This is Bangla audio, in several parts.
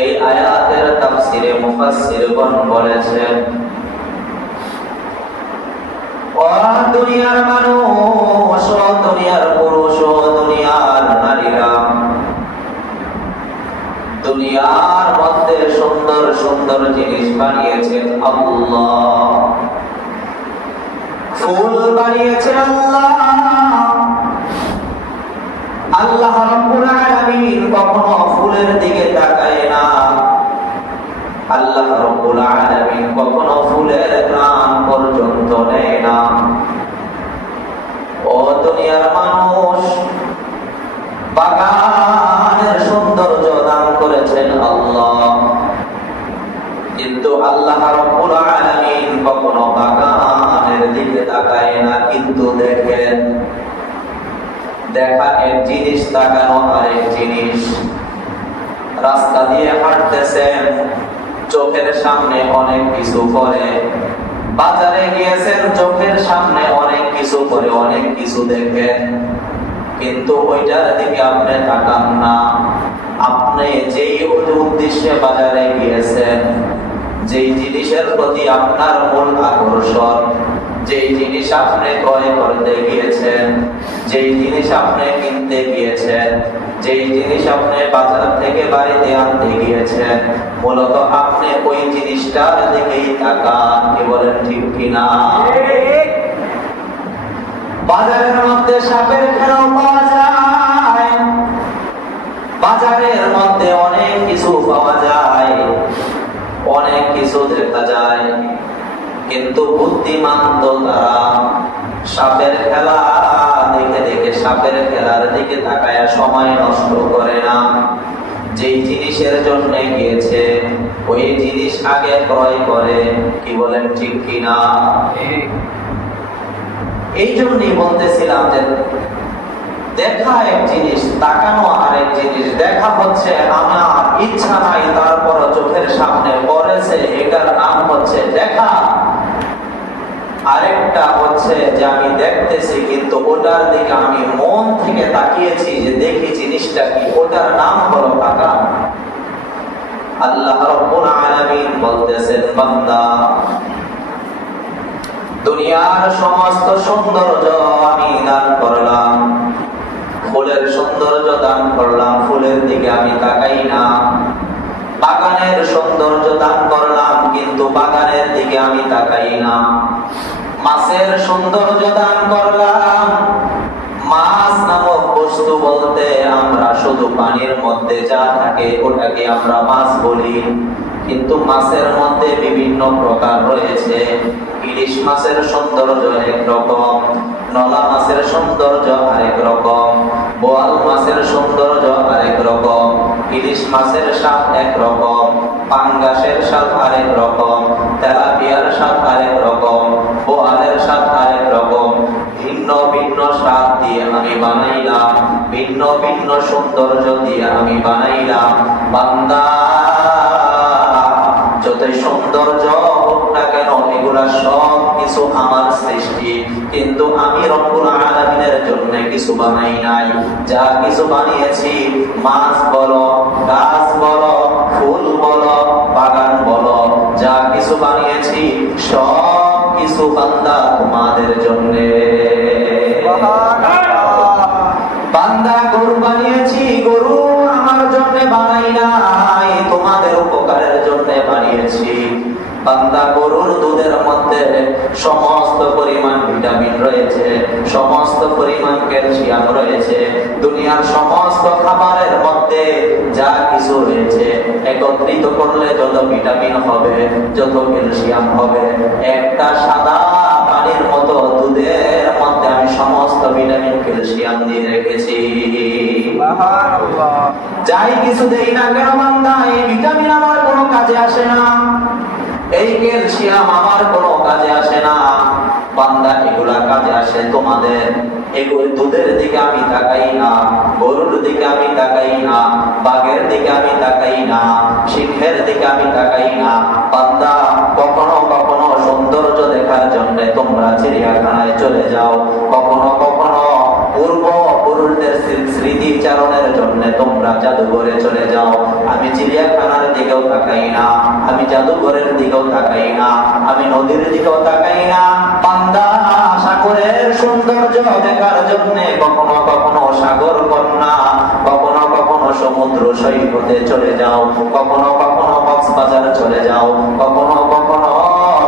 এই আয়াতের তাফসিরে মুফাসসিরগণ বলেছেন, ও দুনিয়ার মানুষ, ও দুনিয়ার পুরুষ, ও দুনিয়ার নারীরা, দুনিয়ার মধ্যে সুন্দর সুন্দর জিনিস বানিয়েছেন আল্লাহ। ফুল বানিয়েছেন আল্লাহ। আল্লাহ রাব্বুল আলামিন কখনো ফুলের দিকে তাকায় না। আল্লাহ রাব্বুল আলামিন কখনো ফুলের ঘ্রাণ পর্যন্ত নেয় না। ও দুনিয়ার মানুষ, বাগানের সৌন্দর্য দান করেছেন আল্লাহ, কিন্তু আল্লাহ রাব্বুল আলামিন কখনো বাগানের দিকে তাকায় না। কিন্তু দেখেন, দেখা এক জিনিস, তাকানো আরেক জিনিস। রাস্তা দিয়ে হাঁটতেছেন, চোখের সামনে অনেক কিছু পড়ে। বাজারে গিয়েছেন, চোখের সামনে অনেক কিছু পড়ে, অনেক কিছু দেখেন, কিন্তু ওইটার দিকে আপনি তাকান না। আপনি যেই উদ্দেশ্যে বাজারে গিয়েছেন, যেই জিনিসের প্রতি আপনার মূল আকর্ষণ, যেই জিনিস আপনি ক্রয় করতে গিয়েছেন, যেই জিনিস আপনি কিনতে গিয়েছেন, যেই জিনিস আপনি বাজার থেকে বাড়িতে আনতে গিয়েছেন, মূলত আপনি ওই জিনিসটার দিকেই তাকান। কি বলেন, ঠিক কিনা? বাজারের মধ্যে সাপের খেলাও পাওয়া যায়, বাজারের মধ্যে অনেক কিছু পাওয়া যায়, অনেক কিছু দেখা যায়, কিন্তু বুদ্ধিমান তো তারা সাপের খেলা দেখে দেখে সাপের খেলার দিকে তাকায় সময় নষ্ট করে না। যেই জিনিসের জন্য গিয়েছে ওই জিনিস আগে ক্রয় করে। কি বলেন, ঠিক কিনা? এই জন্যই বলতেছিলাম যে দেখা এক জিনিস, তাকানো আরেক জিনিস। দেখা হচ্ছে আমার ইচ্ছা নাই, তারপর চোখের সামনে পড়েছে, এটার নাম হচ্ছে দেখা। আরেকটা হচ্ছে যে আমি দেখতেছি, কিন্তু ওটার দিকে আমি মন থেকে তাকিয়েছি যে দেখি জিনিসটা কি, ওটার নাম হলো তাকান। আল্লাহ রাব্বুল আলামিন বলতেছেন, বান্দা, দুনিয়ার সমস্ত সৌন্দর্য আমি দান করলাম, ফুলের সৌন্দর্য দান করলাম, ফুলের দিকে আমি তাকাই না। বাগানের সৌন্দর্য দান করলাম, কিন্তু বাগানের দিকে আমি তাকাই না। মাছের সৌন্দর্য দান করলাম, মাছ নামক বস্তু বলতে আমরা শুধু পানির মধ্যে যা থাকে ওটাকে আমরা মাছ বলি, কিন্তু মাছের মধ্যে বিভিন্ন প্রকার রয়েছে। ইলিশ মাছের সৌন্দর্য এক রকম, নলা মাছের সৌন্দর্য আরেক রকম, বোয়াল মাছের সৌন্দর্য আরেক রকম, ইলিশ মাছের স্বাদ এক রকম, পাঙ্গাসের স্বাদ আরেক রকম, তেলাপিয়ার স্বাদ আরেক রকম, বোয়ালের স্বাদ আরেক রকম। ভিন্ন ভিন্ন স্বাদ দিয়ে আমি বানাইলাম, ভিন্ন ভিন্ন সৌন্দর্য দিয়ে আমি বানাইলাম। বান্দা, যতই সৌন্দর্য হোক না কেন, এগুলা সব কিছু আমার সৃষ্টি, কিন্তু আমি রব্বুল আলামিনের জন্য কিছু বানাই নাই। যা কিছু বানিয়েছি, মাছ বলো, গাছ বলো, ফুল বলো, বাগান বলো, যা কিছু বানিয়েছি সব কিছু বান্দা তোমাদের জন্য। বান্দা, গরু বানিয়েছি, গরু আমার জন্য বানাই নাই, তোমাদের উপকারের জন্য বানিয়েছি। বান্দা, গরুর দুধের মধ্যে সমস্ত পরিমাণ ভিটামিন রয়েছে, সমস্ত পরিমাণ ক্যালসিয়াম রয়েছে। দুনিয়ার সমস্ত খাবারের মধ্যে যা কিছু রয়েছে একত্রিত করলে যত ভিটামিন হবে, যত ক্যালসিয়াম হবে, একটা সাদা পানির মতো দুধের মধ্যে আমি সমস্ত ভিটামিন ক্যালসিয়াম দিয়ে রেখেছি। যাই কিছু দেই না কেন বান্দা, এই ভিটামিন আমার কোনো কাজে আসে না, এই ক্যালসিয়াম আমার কোনো কাজে আসে না। বান্দা, এগুলা কাজে আসে তোমাদের। এগুলো দুধের দিকে আমি তাকাই না, গরুর দিকে আমি তাকাই না, বাঘের দিকে আমি তাকাই না, সিংহের দিকে আমি তাকাই না। বান্দা, কখনো কখনো সৌন্দর্য দেখার জন্য তোমরা চিড়িয়াখানায় চলে যাও, কখনো কখনো পূর্ব পুরুষদের স্মৃতিচারণের জন্য তোমরা জাদুঘরে চলে যাও। আমি চিড়িয়াখানার দিকেও তাকাই না, আমি জাদুঘরের দিকেও তাকাই না, আমি নদীর দিকেও তাকাই না। বান্দা সাগরের সৌন্দর্য দেখার জন্য কখনো কখনো সাগর কন্যা, কখনো কখনো সমুদ্র সৈকতে চলে যাও, কখনো কখনো কক্সবাজার চলে যাও, কখনো কখনো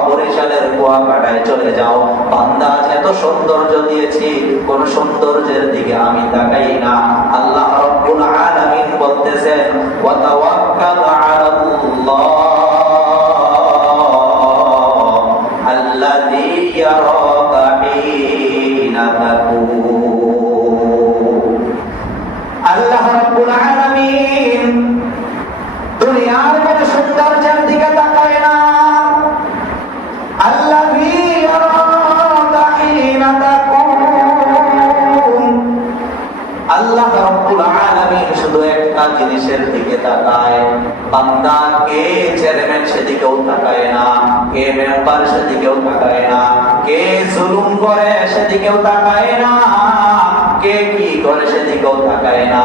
বরিশালের কুয়াকাটায় চলে যাও। বান্দা এত সৌন্দর্য দিয়েছি, কোন সৌন্দর্যের দিকে আমি তাকাই না। আল্লাহ রাব্বুল আলামিন বলতেছেন ওয়া তাওয়াক্কাল আলাল্লাহ আল্লাযী ইয়ারাকা হিনা তাকুম। আল্লাহ রাব্বুল আলামিন দুনিয়ার কোন সৌন্দর্যের দিকে তাকায় না। আল্লাযী ইয়ারাকা হিনা তাকুম। আল্লাহ রাব্বুল আলামিন শুধু একটা জিনিসের দিকে তাকায়, বান্দা কে চেয়ারম্যান সেদিকেও তাকায় না, কে মেম্বার সেদিকেও তাকায় না, কে জুলুম করে সেদিকেও তাকায় না, কে কি করে সেদিকেও তাকায় না,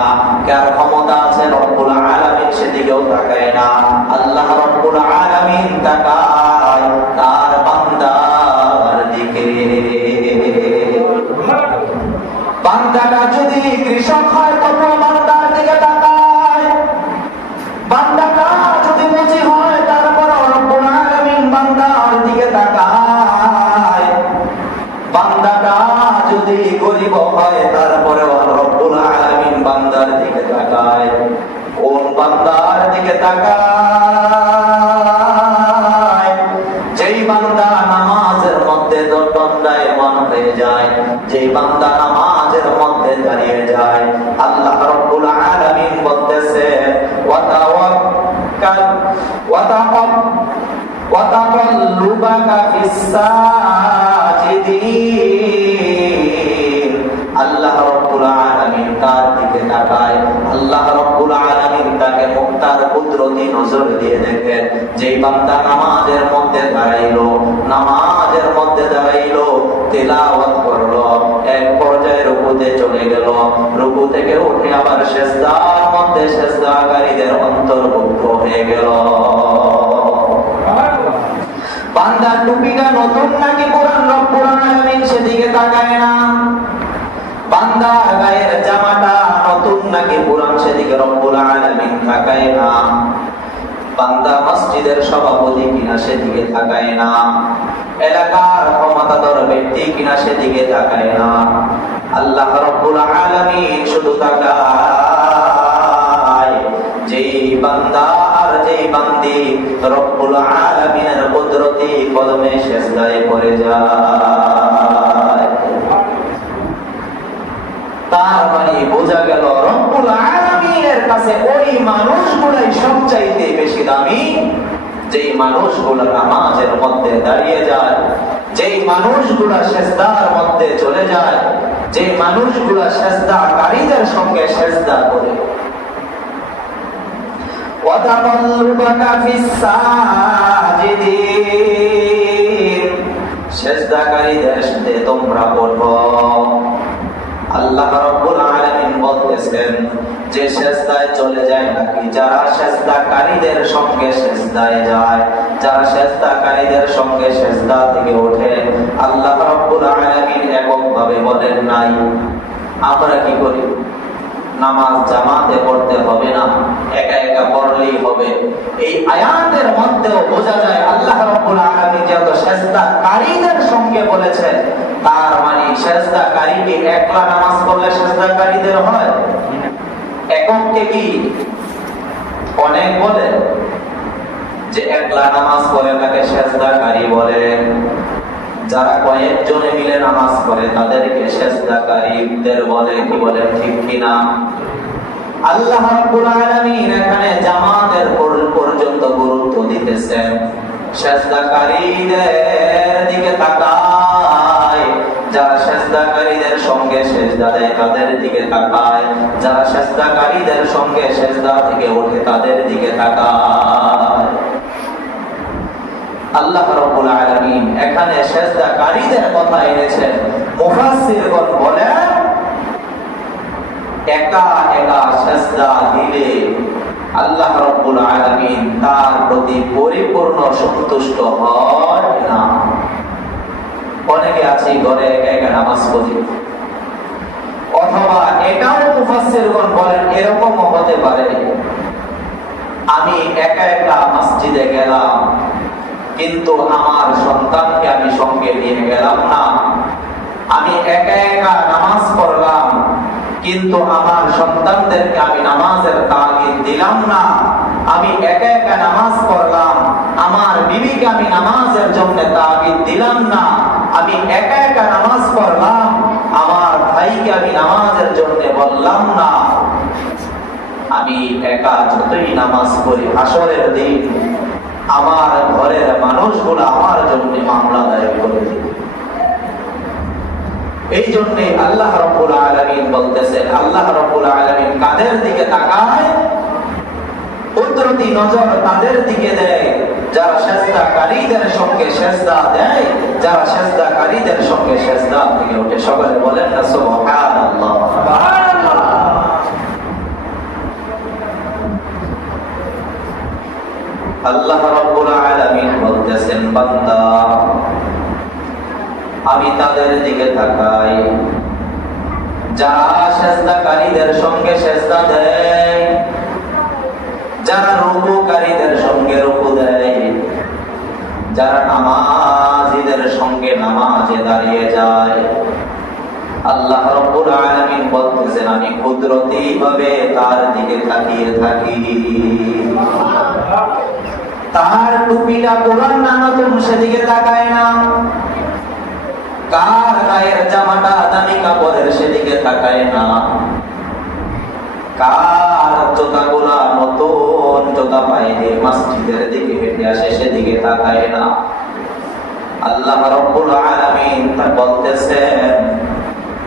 কার ক্ষমতা আছে রব্বুল আলামিন সেদিকেও তাকায় না। আল্লাহ রব্বুল আলামিন তাকায় তার বান্দার দিকে। বান্দাটা যদি কৃষক হয় তবুও বান্দার দিকে তাকায়, বান্দাটা যদি মুজি হয় তারপর রব্বুল আলামিন বান্দার দিকে তাকায়, বান্দাটা যদি গরিব হয় তারপরে রব্বুল আলামিন বান্দার দিকে তাকায়। কোন বান্দার দিকে তাকায়? যেই বান্দা নামাজের মধ্যে দণ্ডায়মান হয়ে যায়, যেই বান্দা নামাজের মধ্যে দাঁড়িয়ে যায়। আল্লাহ রাব্বুল আলামিন বলতেছে ওয়া তাওয়াক্কাল ওয়া তাকাল্লুবাকা ফিস সাজিদিন। আল্লাহ রাব্বুল আলামিন তার দিকে তাকায়, আল্লাহ রাব্বুল আলামিন তাকে মুক্তার কুদরতি নজর দিয়ে দেখেন। যেই বান্দা নামাজের মধ্যে দাঁড়াইলো, নামাজের মধ্যে দাঁড়াইলো, তিলাওয়াত করলো, এক পর্যায়ে রুকুতে চলে গেল, রুকু থেকে উঠে আবার সিজদার মধ্যে সিজদাকারীদের অন্তর্ভুক্ত হয়ে গেল। বান্দার টুপিটা নতুন নাকি পুরান রব্বুল আলামিন সেদিকে তাকায় না। বান্দার গায়ের জামাটা নতুন নাকি পুরান সেদিকে রব্বুল আলামিন তাকায় না। বান্দা মসজিদের সভাপতি কিনা সেদিকে তাকায় না, এলাকার ক্ষমতাধর ব্যক্তি কিনা সেদিকে তাকায় না। আল্লাহ রাব্বুল আলামিন শুধু তাকায় যেই বান্দা আর যেই বান্দি রব্বুল আলামিনের কুদরতি কদমে সিজদায় পড়ে যায়। তার মানে বোঝা গেল রব্বুল আলামিনের কাছে ওই মানুষগুলাই সবচাইতে বেশি দামি, যেই মানুষগুলো নামাজের মধ্যে দাঁড়িয়ে যায়, যেই মানুষগুলো সিজদার মধ্যে চলে যায়, যেই মানুষগুলো সিজদাকারীদের সঙ্গে সিজদা করে। ওয়া তাকাল্লুবাকা ফিস সাজিদিন। সিজদাকারীদের সাথে তোমরা পড়ো। আল্লাহ রাব্বুল আলামিন বলতেছেন যে সিজদায় চলে যায় নাকি যারা সিজদাকারীদের সঙ্গে সিজদায় যায়, যারা সিজদাকারীদের সঙ্গে সিজদা থেকে ওঠে। আল্লাহ রাব্বুল আলামিন এককভাবে বলেন নাই। আমরা কি করি? নামাজ জামাতে পড়তে হবে না, একা একা পড়লেই হবে। এই আয়াতের মধ্যেও বোঝা যায় আল্লাহ রাব্বুল আলামিন যত সিজদাকারীদের সঙ্গে বলেছেন, তার মানে সিজদাকারীকে একলা নামাজ পড়লে সিজদাকারীদের হয়। একককে কি অনেক বলে? যে একলা নামাজ পড়ে তাকে সিজদাকারী বলে, যারা কয়েকজনে মিলে নামাজ পড়ে তাদেরকে সিজদাকারীদের বলে। কি বলে, ঠিক কিনা? আল্লাহ রাব্বুল আলামিন এখানে জামাতের পর্যন্ত গুরুত্ব দিতেছেন। সিজদাকারীদের দিকে তাকায়, যারা সিজদাকারীদের সঙ্গে সিজদা দেয় তাদের দিকে তাকায়, যারা সিজদাকারীদের সঙ্গে সিজদা থেকে ওঠে তাদের দিকে তাকায়। আল্লাহ রাব্বুল আলামিন এখানে সিজদাকারীদের কথা এনেছেন। মুফাসসিরগণ বলেন একা একা সেজদা দিলে আল্লাহ রাব্বুল আলামিন তার প্রতি পরিপূর্ণ সন্তুষ্ট হয় না। অনেকে আছে ঘরে একা একা নামাজ পড়ে, অথবা এটাও মুফাসসিরগণ বলেন এরকমও হতে পারে, আমি একা একা মসজিদে গেলাম কিন্তু আমার সন্তানকে আমি সঙ্গে নিয়ে গেলাম না। আমি একা একা নামাজ পড়লাম কিন্তু আমার সন্তানদেরকে আমি নামাজের তাগিদ দিলাম না। আমি একা একা নামাজ পড়লাম, আমার বিবিকে আমি নামাজের জন্য তাগিদ দিলাম না। আমি একা একা নামাজ পড়লাম, আমার ভাইকে আমি নামাজের জন্য বললাম না। আমি একা যতই নামাজ পড়ি, হাসরের দিন আমার ঘরের মানুষগুলো আমার জন্য মামলা দায়ের করে দিবে। এই জন্য আল্লাহ রাব্বুল আলামিন বলতেছেন, আল্লাহ রাব্বুল আলামিন কাদের দিকে তাকায়? কুদরতি নজর তাদের দিকে দেয় যারা সেজদাকারীদের সঙ্গে সেজদা দেয়, যারা সেজদাকারীদের সঙ্গে সেজদা থেকে ওঠে। সকলে বলেন না সুবহানাল্লাহ। আল্লাহ রাব্বুল আলামিন বলতেছেন, বান্দা আমি তাদের দিকে তাকাই যারা সেজদাকারীদের সঙ্গে সেজদা দেয়, যারা রুকুকারীদের সঙ্গে রুকু দেয়, যারা নামাজীদের সঙ্গে নামাজে দাঁড়িয়ে যায়। আল্লাহ রাব্বুল আলামিন বলতেছেন, আমি কুদরতি ভাবে তার দিকে তাকিয়ে থাকি। তার টুপিটা কোরআন না নতুন সেদিকে তাকায় না, কার গায়ের জামাটা দামি কাপড়ের সেদিকে তাকায় না, কার জুতাগুলা নতুন জুতা পায়ে দিয়ে মসজিদের দিকে হেঁটে আসে সেদিকে তাকায় না। আল্লাহ রাব্বুল আলামিন বলতেছেন,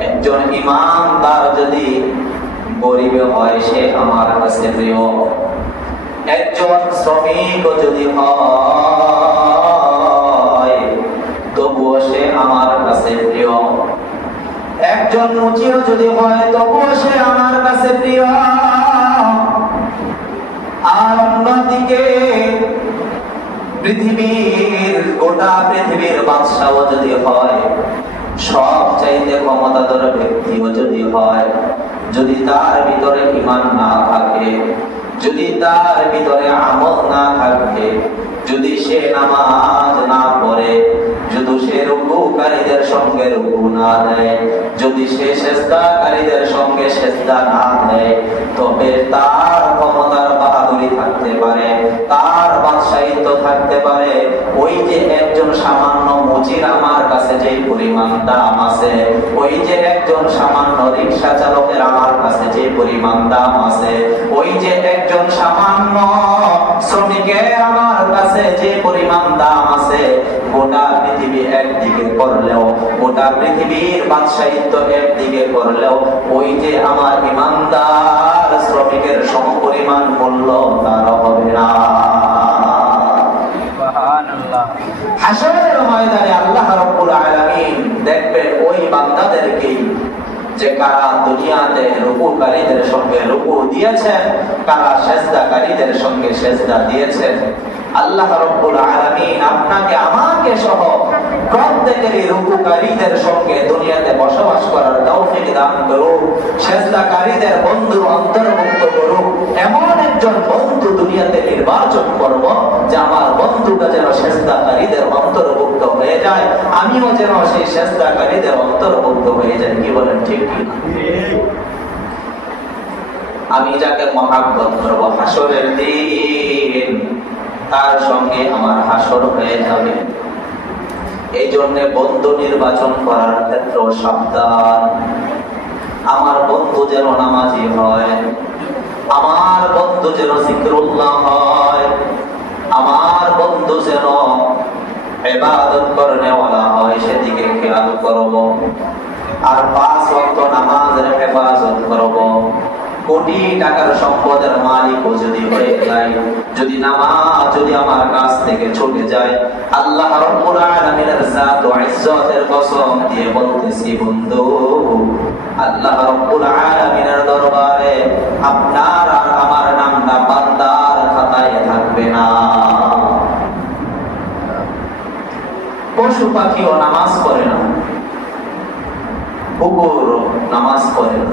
একজন ইমানদার যদি গরিব হয় সে আমার কাছে প্রিয়, একজন শ্রমিক যদি হয় তবুও সে আমার কাছে প্রিয়, একজন মুচিও যদি হয় তবুও সে আমার কাছে প্রিয়। আর অন্যদিকে গোটা পৃথিবীর বাদশাহ যদি হয়, সব চাইতে ক্ষমতাধর ব্যক্তিও যদি হয়, যদি তার ভিতরে ঈমান না থাকে, যদি তার ভিতরে আমল না থাকে, যদি সে নামাজ না পড়ে, যদি সে রুকুকারীদের সঙ্গে রুকু না দেয়, যদি সে সেজদাকারীদের সঙ্গে সেজদা না দেয়, তবে তার ক্ষমতার বাহাদুরি থাকতে পারে, তার বাদশাহিত্ব থাকতে পারে। ওই যে একজন সামান্য মুচির আমার কাছে যে পরিমাণ দাম আছে, ওই যে একজন সামান্য রিক্সা চালকের আমার কাছে যে পরিমাণ দাম আছে, ওই যে একজন সামান্য শ্রমিকের আমার কাছে যে পরিমাণ দাম আছে, গোটা পৃথিবী একদিকে করলেও, গোটা পৃথিবীর বাদশাহিত্ব একদিকে করলেও, ওই যে আমার ইমানদার শ্রমিকের সমপরিমাণ মূল্য তার হবে না। হাশরের ময়দানে আল্লাহ রাব্বুল আলামিন দেখবেন ওই বান্দাদেরকে যে কারা দুনিয়াতে রুকুকারীদের সঙ্গে রুকু দিয়েছেন, কারা সেজদাকারীদের সঙ্গে সেজদা দিয়েছেন। আল্লাহ রাব্বুল আলামিন আপনাকে আমাকে সহ প্রত্যেকেরই রুকুকারীদের সঙ্গে দুনিয়াতে বসবাস করার তৌফিক দান করুন, সেজদাকারীদের বন্ধু অন্তর্ভুক্ত করুন। এমন একজন বন্ধু দুনিয়াতে নির্বাচন করব যে আমার বন্ধুটা যেন সেজদাকারীদের অন্তর্ভুক্ত হয়ে যায়, আমিও যেন সেই সেজদাকারীদের অন্তর্ভুক্ত হয়ে যাই। কি বলেন, ঠিক কি? আমি যাকে মহাব্বত করব হাসরের দিন তার সঙ্গে আমার হাসর হয়ে যাবে। এই জন্য বন্ধু নির্বাচন করার ক্ষেত্রে সাবধান। আমার বন্ধু যেন নামাজি হয়, আমার বন্ধু যেন জিকরুল্লাহ হয়, আমার বন্ধু যেন ইবাদত করনেওয়ালা হয়, সেদিকে খেয়াল করব। আর 5 ওয়াক্ত নামাজের হেফাজত করব। কোটি টাকার সম্পদের মালিকও যদি হয়ে যায়, যদি নামাজ যদি আমার কাছ থেকে ছুটে যায়, আল্লাহ রাব্বুল আলামিনের জাত ও ইজ্জতের কসম দিয়ে বলতেছি বন্ধু, আল্লাহ রাব্বুল আলামিনের দরবারে আপনার আর আমার নামটা বান্দার খাতায় থাকবে না। পশু পাখিও নামাজ পড়ে না, কুকুর নামাজ পড়ে না,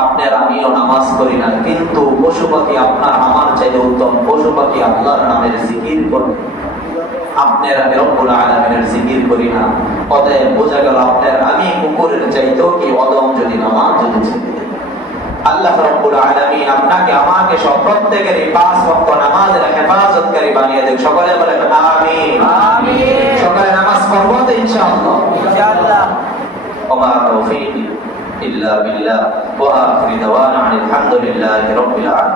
আপনার আমিও নামাজ করি না, কিন্তু পশু পাখি আপনার আমার চাইতে উত্তম। পশু পাখি আল্লাহর নামের জিকির করে, আপনার আমি রব্বুল আলামিনের জিকির করি না। অতএব বোঝা গেল আপনার আমি কুকুরের চাইতেও কি অদম যদি নামাজ যদি ছেড়ে দেয়। আল্লাহ রব্বুল আলামিন আপনাকে আমাকে সব প্রত্যেকেরই 5 ওয়াক্ত নামাজের হেফাজতকারী বানিয়ে দেন। সকলে বলেন আমিন। আমিন। সকলে নামাজ পড়বো তো ইনশাআল্লাহ। ইনশাআল্লাহ। ওমা তৌফিক ইল্লা বিল্লাহ ওয়া আখিরু দাওয়ানা আলহামদুলিল্লাহি রাব্বিল আলামিন।